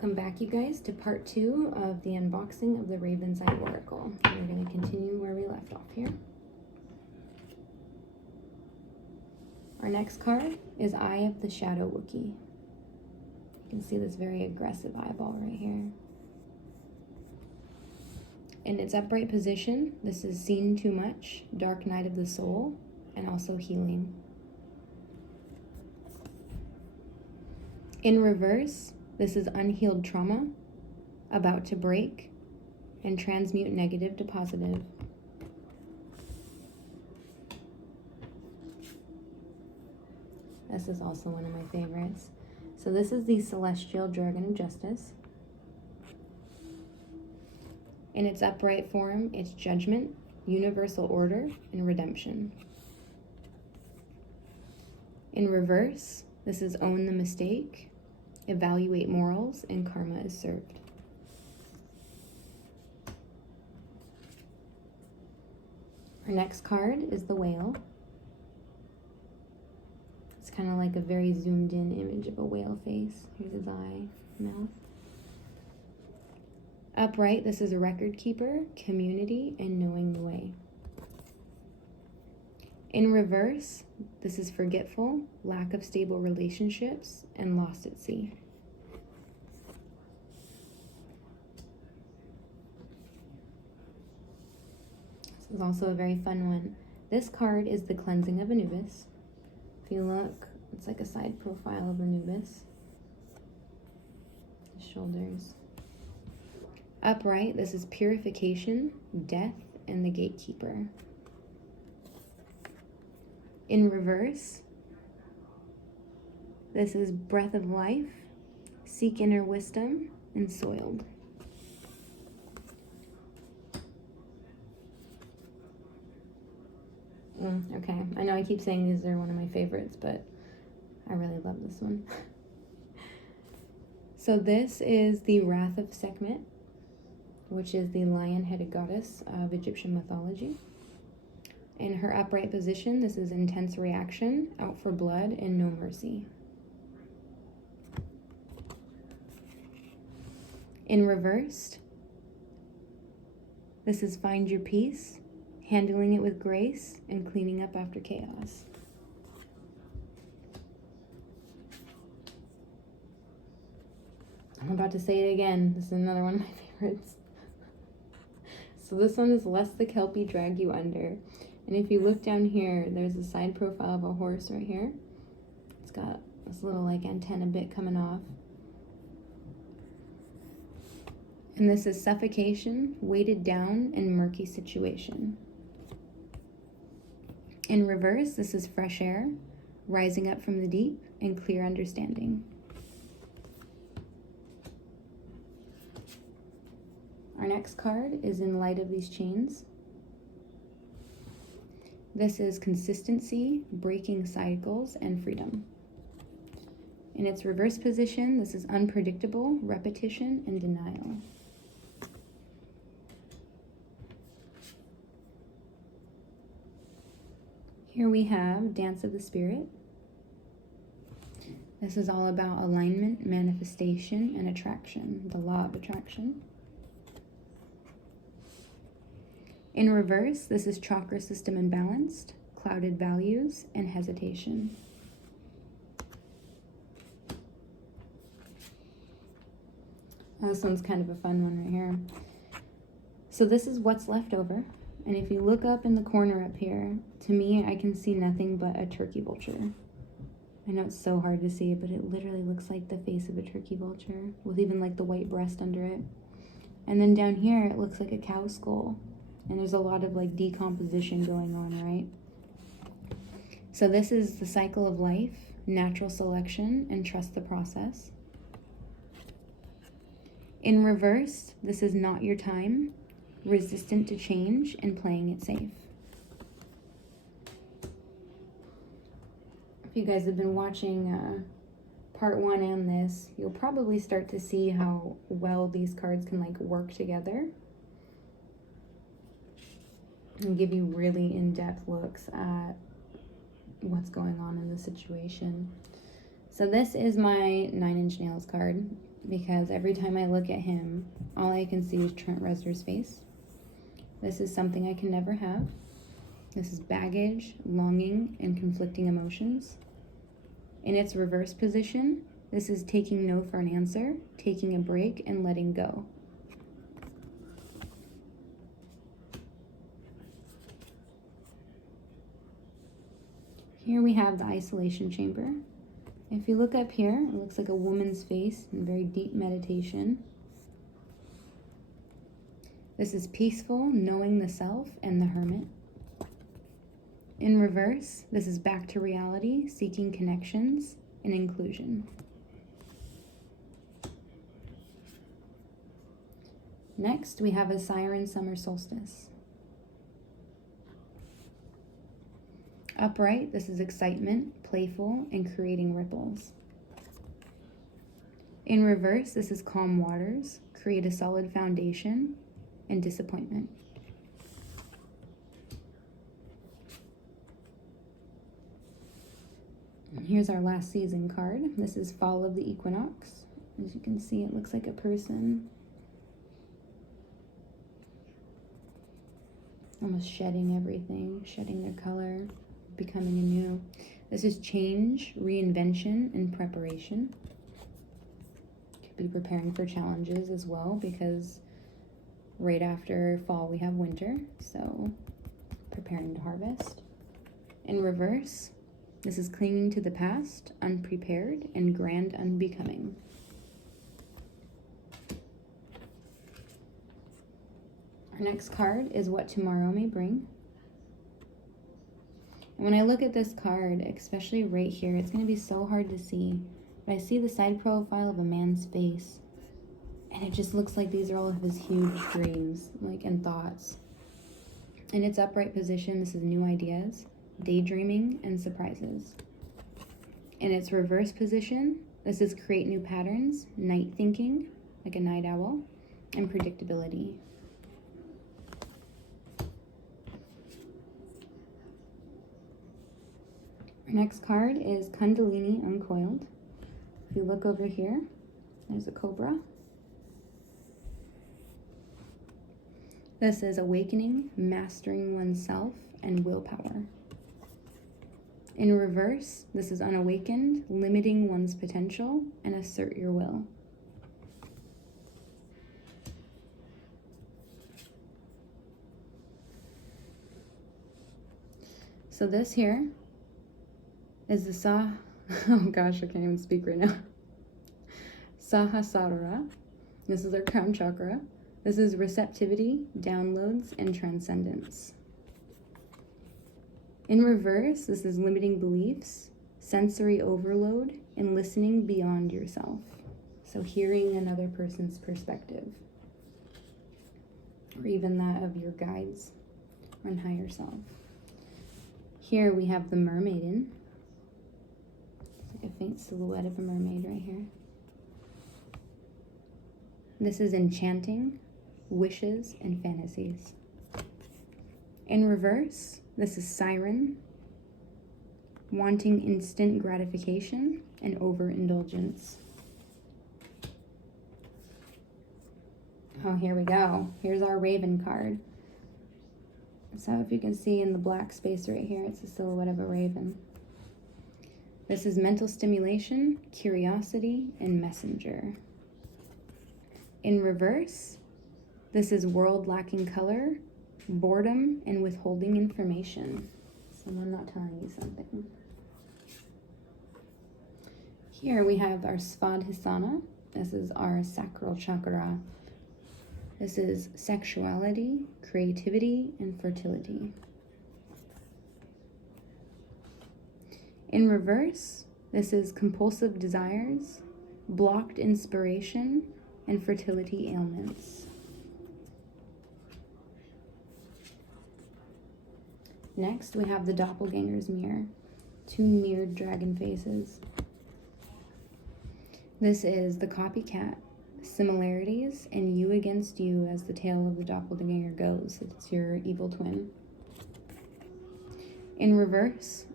Welcome back, you guys, to part 2 of the unboxing of the Raven's Eye Oracle. We're going to continue where we left off here. Our next card is Eye of the Shadow Wookiee. You can see this very aggressive eyeball right here. In its upright position, this is Seen Too Much, Dark Night of the Soul, and also Healing. In reverse, this is Unhealed Trauma, About to Break, and Transmute Negative to Positive. This is also one of my favorites. So this is the Celestial Dragon of Justice. In its upright form, it's Judgment, Universal Order, and Redemption. In reverse, this is Own the Mistake, Evaluate Morals, and Karma is Served. Our next card is the Whale. It's kind of like a very zoomed in image of a whale face. Here's his eye, mouth. Upright, this is a Record Keeper, Community, and Knowing the Way. In reverse, this is Forgetful, Lack of Stable Relationships, and Lost at Sea. This is also a very fun one. This card is the Cleansing of Anubis. If you look, it's like a side profile of Anubis. His shoulders. Upright, this is Purification, Death, and the Gatekeeper. In reverse, this is Breath of Life, Seek Inner Wisdom, and Soiled. Okay, I know I keep saying these are one of my favorites, but I really love this one. So this is the Wrath of Sekhmet, which is the lion-headed goddess of Egyptian mythology. In her upright position, this is Intense Reaction, Out for Blood, and No Mercy. In reversed, this is Find Your Peace, Handling It with Grace, and Cleaning Up After Chaos. I'm about to say it again. This is another one of my favorites. So this one is Lest the Kelpie Drag You Under. And if you look down here, there's a side profile of a horse right here. It's got this little like antenna bit coming off. And this is Suffocation, Weighted Down, and Murky Situation. In reverse, this is Fresh Air, Rising Up from the Deep, and Clear Understanding. Our next card is In Light of These Chains. This is Consistency, Breaking Cycles, and Freedom. In its reverse position, this is Unpredictable, Repetition, and Denial. Here we have Dance of the Spirit. This is all about alignment, manifestation, and attraction, the law of attraction. In reverse, this is Chakra System Imbalanced, Clouded Values, and Hesitation. This one's kind of a fun one right here. So this is What's Left Over. And if you look up in the corner up here, to me, I can see nothing but a turkey vulture. I know it's so hard to see it, but it literally looks like the face of a turkey vulture with even like the white breast under it. And then down here, it looks like a cow skull. And there's a lot of like decomposition going on, right? So this is the cycle of life, natural selection, and trust the process. In reverse, this is Not Your Time, resistant to change, and playing it safe. If you guys have been watching part 1 and this, you'll probably start to see how well these cards can like work together and give you really in-depth looks at what's going on in the situation. So this is my 9-inch nails card, because every time I look at him, all I can see is Trent Reznor's face. This is something I can never have. This is baggage, longing, and conflicting emotions. In its reverse position, this is taking no for an answer, taking a break, and letting go. Here we have the isolation chamber. If you look up here, it looks like a woman's face in very deep meditation. This is peaceful, knowing the self, and the hermit. In reverse, this is back to reality, seeking connections and inclusion. Next, we have a siren summer solstice. Upright, this is excitement, playful, and creating ripples. In reverse, this is calm waters, create a solid foundation, and disappointment. And here's our last season card. This is Fall of the Equinox. As you can see, it looks like a person almost shedding everything, shedding their color, becoming anew. This is change, reinvention, and preparation. Could be preparing for challenges as well, because right after fall we have winter, so preparing to harvest. In reverse, this is clinging to the past, unprepared, and grand unbecoming. Our next card is What Tomorrow May Bring. And when I look at this card, especially right here, it's going to be so hard to see, but I see the side profile of a man's face, and it just looks like these are all of his huge dreams, like, and thoughts. In its upright position, this is new ideas, daydreaming, and surprises. In its reverse position, this is create new patterns, night thinking, like a night owl, and predictability. Our next card is Kundalini Uncoiled. If you look over here, there's a cobra. This is awakening, mastering oneself, and willpower. In reverse, this is unawakened, limiting one's potential, and assert your will. So this here is the oh gosh, I can't even speak right now. Sahasrara. This is our crown chakra. This is receptivity, downloads, and transcendence. In reverse, this is limiting beliefs, sensory overload, and listening beyond yourself. So hearing another person's perspective, or even that of your guides and higher self. Here we have the mermaiden. It's like a faint silhouette of a mermaid right here. This is enchanting, wishes, and fantasies. In reverse, this is siren, wanting instant gratification and overindulgence. Oh, here we go. Here's our raven card. So if you can see in the black space right here, it's a silhouette of a raven. This is mental stimulation, curiosity, and messenger. In reverse, this is world lacking color, boredom, and withholding information. Someone not telling you something. Here we have our Svadhisthana. This is our sacral chakra. This is sexuality, creativity, and fertility. In reverse, this is compulsive desires, blocked inspiration, and fertility ailments. Next, we have the doppelganger's mirror, two mirrored dragon faces. This is the copycat, similarities, and you against you as the tale of the doppelganger goes. It's your evil twin. In reverse,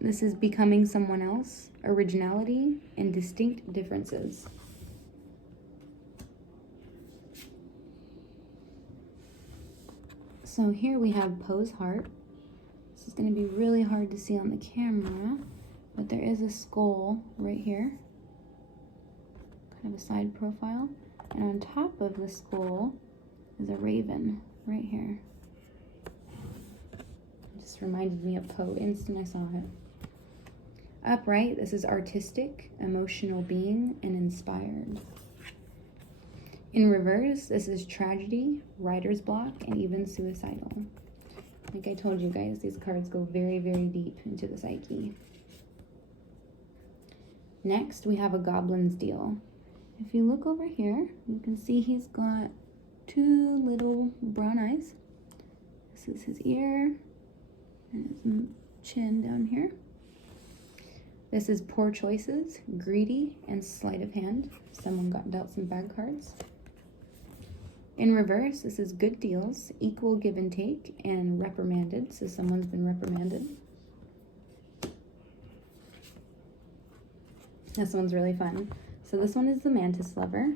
This is becoming someone else, originality, and distinct differences. So here we have Poe's heart. This is going to be really hard to see on the camera, but there is a skull right here, kind of a side profile, and on top of the skull is a raven right here. It just reminded me of Poe instant I saw it. Upright, this is artistic, emotional being, and inspired. In reverse, this is tragedy, writer's block, and even suicidal. Like I told you guys, these cards go very, very deep into the psyche. Next, we have a goblin's deal. If you look over here, you can see he's got two little brown eyes. This is his ear and his chin down here. This is poor choices, greedy, and sleight of hand. Someone got dealt some bad cards. In reverse, this is good deals, equal give and take, and reprimanded. So someone's been reprimanded. This one's really fun. So this one is the mantis lover.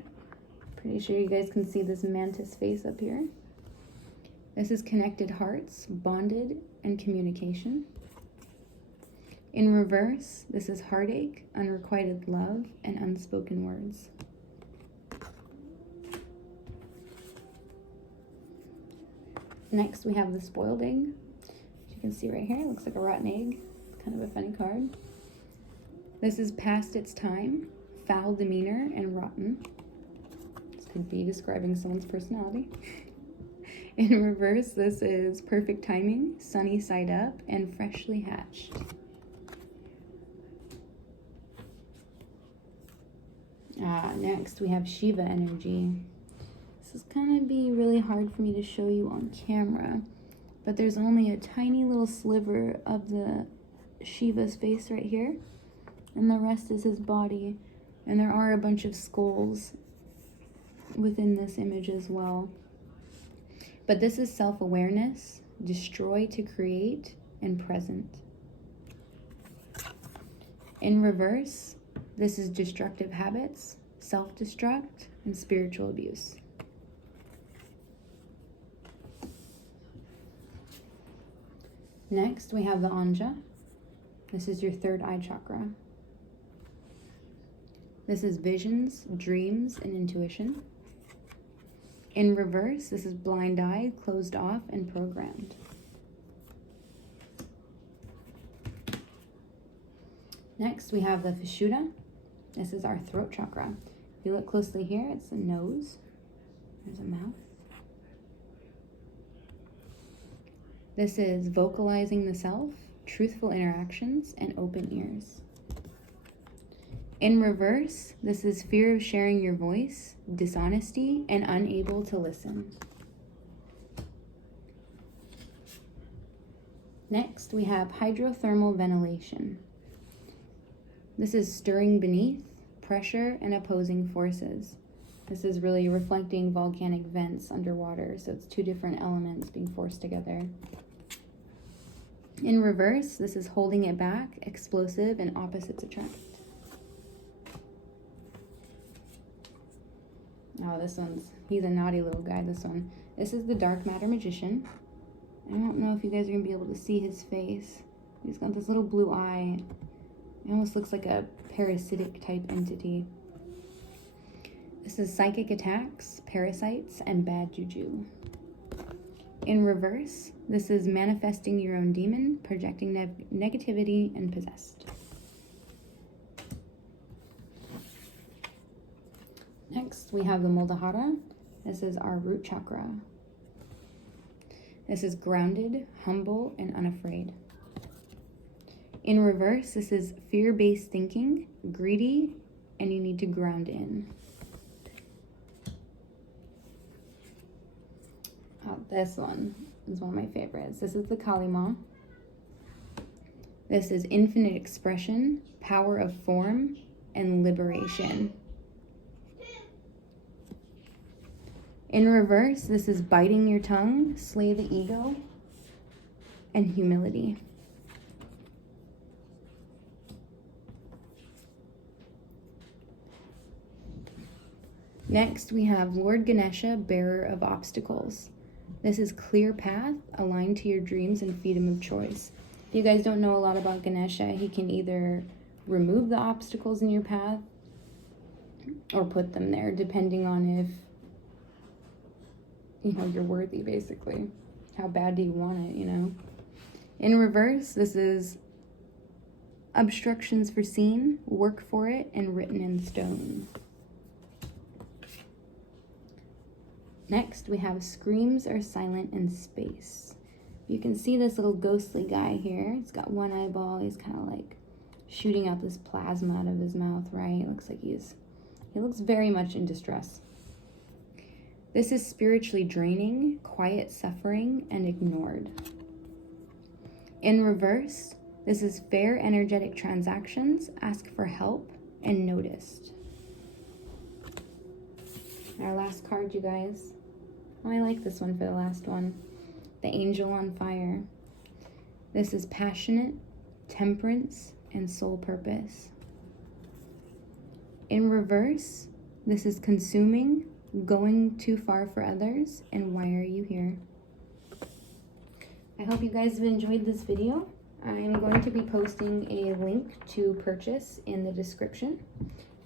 Pretty sure you guys can see this mantis face up here. This is connected hearts, bonded, and communication. In reverse, this is heartache, unrequited love, and unspoken words. Next, we have the spoiled egg. As you can see right here, it looks like a rotten egg. It's kind of a funny card. This is past its time, foul demeanor, and rotten. This could be describing someone's personality. In reverse, this is perfect timing, sunny side up, and freshly hatched. Next, we have Shiva energy. This is going to be really hard for me to show you on camera, but there's only a tiny little sliver of the Shiva's face right here, and the rest is his body, and there are a bunch of skulls within this image as well. But this is self-awareness, destroy to create, and present. In reverse, this is destructive habits, self-destruct, and spiritual abuse. Next, we have the Anja. This is your third eye chakra. This is visions, dreams, and intuition. In reverse, this is blind eye, closed off, and programmed. Next, we have the Vishuddha. This is our throat chakra. If you look closely here, it's a nose. There's a mouth. This is vocalizing the self, truthful interactions, and open ears. In reverse, this is fear of sharing your voice, dishonesty, and unable to listen. Next, we have hydrothermal ventilation. This is stirring beneath, pressure, and opposing forces. This is really reflecting volcanic vents underwater, so it's two different elements being forced together. In reverse, this is holding it back, explosive, and opposites attract. Oh, he's a naughty little guy, this one. This is the dark matter magician. I don't know if you guys are going to be able to see his face. He's got this little blue eye. It almost looks like a parasitic type entity. This is psychic attacks, parasites, and bad juju. In reverse, this is manifesting your own demon, projecting negativity, and possessed. Next, we have the Muladhara. This is our root chakra. This is grounded, humble, and unafraid. In reverse, this is fear-based thinking, greedy, and you need to ground in. Oh, this one is one of my favorites. This is the Kali Ma. This is infinite expression, power of form, and liberation. In reverse, this is biting your tongue, slay the ego, and humility. Next, we have Lord Ganesha, bearer of obstacles. This is clear path, aligned to your dreams and freedom of choice. If you guys don't know a lot about Ganesha, he can either remove the obstacles in your path or put them there, depending on if, you know, you're worthy, basically. How bad do you want it, you know? In reverse, this is obstructions foreseen, work for it, and written in stone. Next, we have screams are silent in space. You can see this little ghostly guy here. He's got one eyeball. He's kind of like shooting out this plasma out of his mouth, right? It looks like he looks very much in distress. This is spiritually draining, quiet suffering, and ignored. In reverse, this is fair energetic transactions, ask for help, and noticed. Our last card, you guys. Oh, I like this one for the last one. The Angel on Fire. This is passionate, temperance, and soul purpose. In reverse, this is consuming, going too far for others, and why are you here? I hope you guys have enjoyed this video. I'm going to be posting a link to purchase in the description.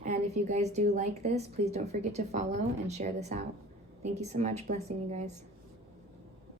And if you guys do like this, please don't forget to follow and share this out. Thank you so much. Blessing you guys.